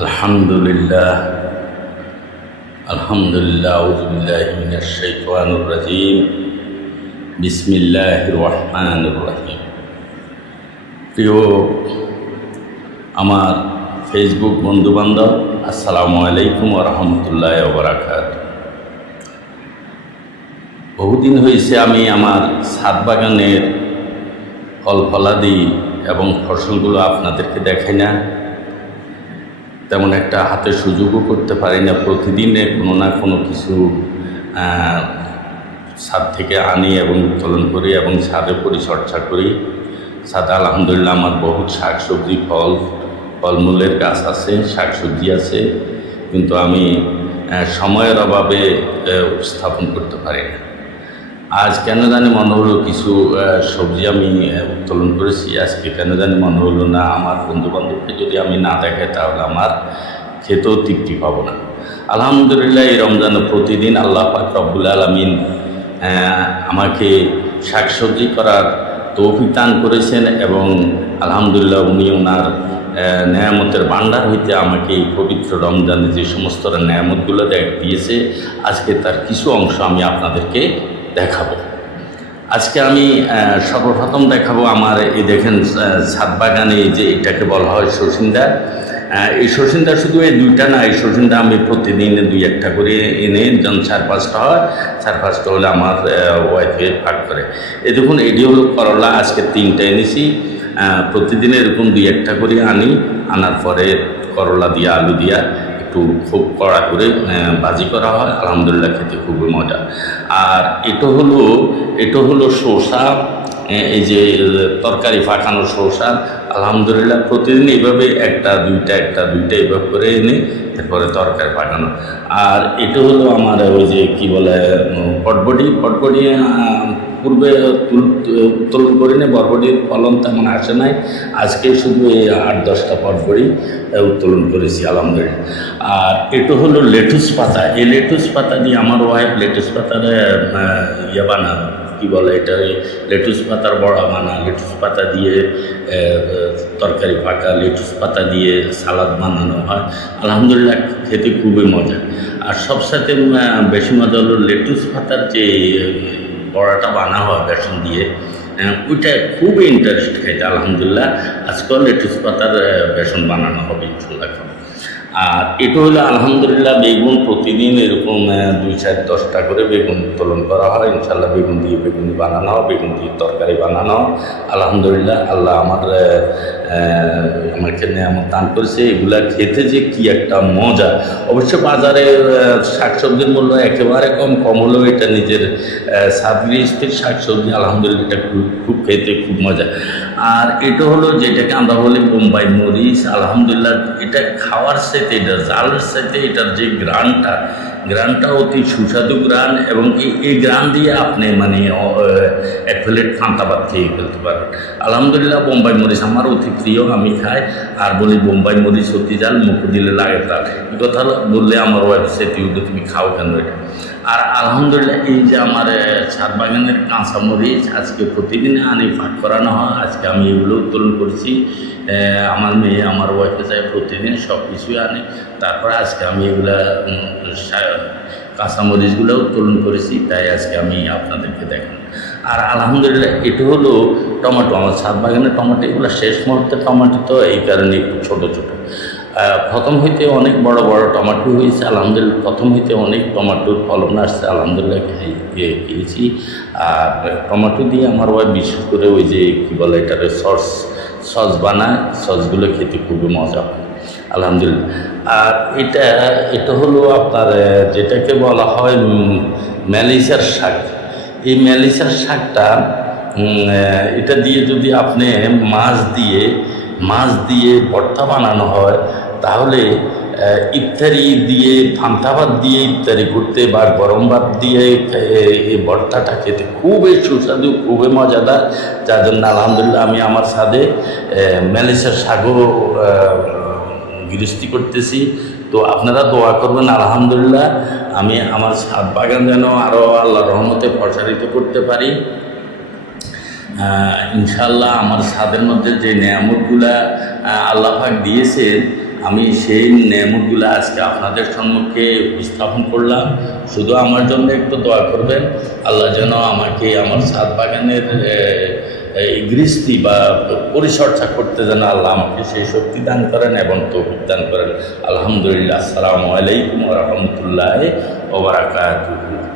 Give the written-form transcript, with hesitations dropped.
আলহামদুলিল্লাহ আলহামদুলিল্লাহ আউযু বিল্লাহি মিনাশ শাইতানির রাজীম বিসমিল্লাহির রহমানির রহিম। প্রিয় আমার ফেসবুক বন্ধুবান্ধব, আসসালামু আলাইকুম ওয়া রাহমাতুল্লাহি ওয়া বারাকাতুহু। বহুদিন হয়েছে আমি আমার ছাদ বাগানের ফল ফলাদি এবং ফসলগুলো আপনাদেরকে দেখাই না, তেমন একটা হাতে সুযোগও করতে পারি না। প্রতিদিনে কোনো না কোনো কিছু ছাদ থেকে আনি এবং উত্তোলন করি এবং ছাদে পরিচর্যা করি। ছাদে আলহামদুলিল্লাহ আমার বহুত শাকসবজি ফলমূলের গাছ আছে, শাকসবজি আছে, কিন্তু আমি সময়ের অভাবে উপস্থাপন করতে পারি না। আজ কেন জানি মনে হলো কিছু সবজি আমি উত্তোলন করেছি। আজকে কেন জানি মনে হলো না, আমার বন্ধুবান্ধবকে যদি আমি না দেখাই তাহলে আমার খেতেও তৃপ্তি পাবো না। আলহামদুলিল্লাহ এই রমজানে প্রতিদিন আল্লাহ পাক রব্বুল আলামিন আমাকে শাকসবজি করার তৌফিক দান করেছেন এবং আলহামদুলিল্লাহ উনি ওনার নেয়ামতের ভাণ্ডার হইতে আমাকে এই পবিত্র রমজানে যে সমস্ত নেয়ামতগুলো দিয়েছে, আজকে তার কিছু অংশ আমি আপনাদেরকে দেখাবো। আজকে আমি সর্বপ্রথম দেখাবো আমার এই দেখেন ছাদ বাগানে যে এটাকে বলা হয় শৌখিনদা। এই শৌখিনদা শুধু এই দুইটা না, এই শৌখিনদা আমি প্রতিদিন দুই একটা করে এনে যখন 4-5টা হয়, 4-5টা হলে আমার ওয়াইফে ভাগ করে। এই দেখুন এটি হলো করলা, আজকে 3টা এনেছি। প্রতিদিন এরকম দুই একটা করে আনার পরে করলা দিয়া আলু দিয়া একটু খুব কড়া করে ভাজি করা হয়। আলহামদুলিল্লাহ খেতে খুবই মজা। আর এটা হলো শসা, এই যে তরকারি পাকানো শসা। আলহামদুলিল্লাহ প্রতিদিন এইভাবে একটা দুইটা এইভাবে করে এনে এরপরে তরকারি পাকানো। আর এটা হলো আমার ওই যে কি বলে পটবটি পূর্বে উত্তোলন করি না, বরবটির ফলন তেমন আসে নাই। আজকে শুধু এই 8-10টা পটবটি উত্তোলন করেছি আলহামদুলিল্লাহ। আর এটা হলো লেটুস পাতা। এই লেটুস পাতা দিয়ে আমার ওয়াইফ লেটুস পাতার বানান কি বলে এটা, লেটুস পাতার বড়া বানা, লেটুস পাতা দিয়ে তরকারি পাকা, লেটুস পাতা দিয়ে সালাদ বানানো হয়। আলহামদুলিল্লাহ খেতে খুবই মজা। আর সবসাথে বেশি মজা হলো লেটুস পাতার যে বড়াটা বানা হয় বেসন দিয়ে, ওইটা খুবই ইন্টারেস্ট খাইতে। আলহামদুলিল্লাহ আজকাল লেটুস পাতার বেসন বানানো হবে ইনশাল্লাহ। আর এটা হলো আলহামদুলিল্লাহ বেগুন, প্রতিদিন এরকম 2-4-10টা করে বেগুন উত্তোলন করা হয়। ইনশাল্লাহ বেগুন দিয়ে বেগুনি বানানো হয়, বেগুন দিয়ে তরকারি বানানো হয়। আলহামদুলিল্লাহ আল্লাহ আমাকে নেয়ামত দান করেছে। এগুলা খেতে যে কি একটা মজা। অবশ্য বাজারে শাকসবজির মূল্য একেবারে কম হলেও এটা নিজের সাবগৃহস্থির শাকসবজি। আলহামদুলিল্লাহ এটা খুব খেতে খুব মজা। আর এটা হলো যেটাকে আমরা বলি বোম্বাই মরিচ। আলহামদুলিল্লাহ এটা খাওয়ার সাথে, এটা জালের সাথে এটার যে গ্রানটা অতি সুস্বাদু গ্রান, এবং এই গ্রান দিয়ে আপনি মানে 1 প্লেট ফান্তা ভাত খেয়ে ফেলতে পারেন। আলহামদুলিল্লাহ বোম্বাই মরিচ আমার অতি প্রিয়, আমি খাই। আর বলি বোম্বাই মরিচ অতি জাল, মুখ দিলে লাগে তার। এই কথা বললে আমার ওয়েবসাইট তুমি খাও কেন এটা। আর আলহামদুলিল্লাহ এই যে আমার ছাদ বাগানের কাঁচা মরিচ আজকে প্রতিদিনে আনি ভাগ করানো হয়। আজকে আমি এগুলো উত্তোলন করছি। আমার মেয়ে আমার ওয়াইফে যায় প্রতিদিন সব কিছুই আনে। তারপরে আজকে আমি এগুলা কাঁচামরিচগুলো উত্তোলন করেছি, তাই আজকে আমি আপনাদেরকে দেখান। আর আলহামদুলিল্লাহ এটা হলো টমেটো। আমার ছাদ বাগানে টমেটো, এগুলো শেষ মুহূর্তে টমেটো, তো এই কারণে একটু ছোটো প্রথম হইতে অনেক বড় টমেটো হয়েছে। আলহামদুলিল্লাহ প্রথম হইতে অনেক টমেটোর ফলন আসছে। আলহামদুলিল্লাহ খেয়েছি। আর টমেটো দিয়ে আমার ওই বিশেষ করে ওই যে কী বলে এটার সস বানায়, সসগুলো খেতে খুবই মজা হয় আলহামদুলিল্লাহ। আর এটা হলো আপনার যেটাকে বলা হয় ম্যালিসার শাক। এই ম্যালিসার শাকটা এটা দিয়ে যদি আপনি মাছ দিয়ে ভর্তা বানানো হয়, তাহলে ইফতারি দিয়ে ফান্তা ভাত দিয়ে ইফতারি করতে বা গরম ভাত দিয়ে এই ভর্তাটা খেতে খুবই সুস্বাদু, খুবই মজাদার। যার জন্য আলহামদুলিল্লাহ আমি আমার ছাদে ম্যালিসার শাকও গৃহস্থী করতেছি। তো আপনারা দোয়া করবেন আলহামদুলিল্লাহ আমি আমার ছাদ বাগান যেন আরও আল্লাহর রহমতে প্রসারিত করতে পারি। ইনশাআল্লাহ আমার ছাদের মধ্যে যে নেয়ামতগুলা আল্লাহ পাক দিয়েছেন, আমি সেই নেয়ামতগুলো আজকে আপনাদের সম্মুখে উপস্থাপন করলাম। শুধু আমার জন্য একটু দোয়া করবেন, আল্লাহ যেন আমাকে আমার ছাদ বাগানের এই গৃহস্থী বা পরিচর্যা করতে যেন আল্লাহ আমাকে সেই শক্তি দান করেন এবং তৌফিক দান করেন। আলহামদুলিল্লাহ। আসসালামু আলাইকুম ওয়া রাহমাতুল্লাহি ওয়া বারাকাতুহু।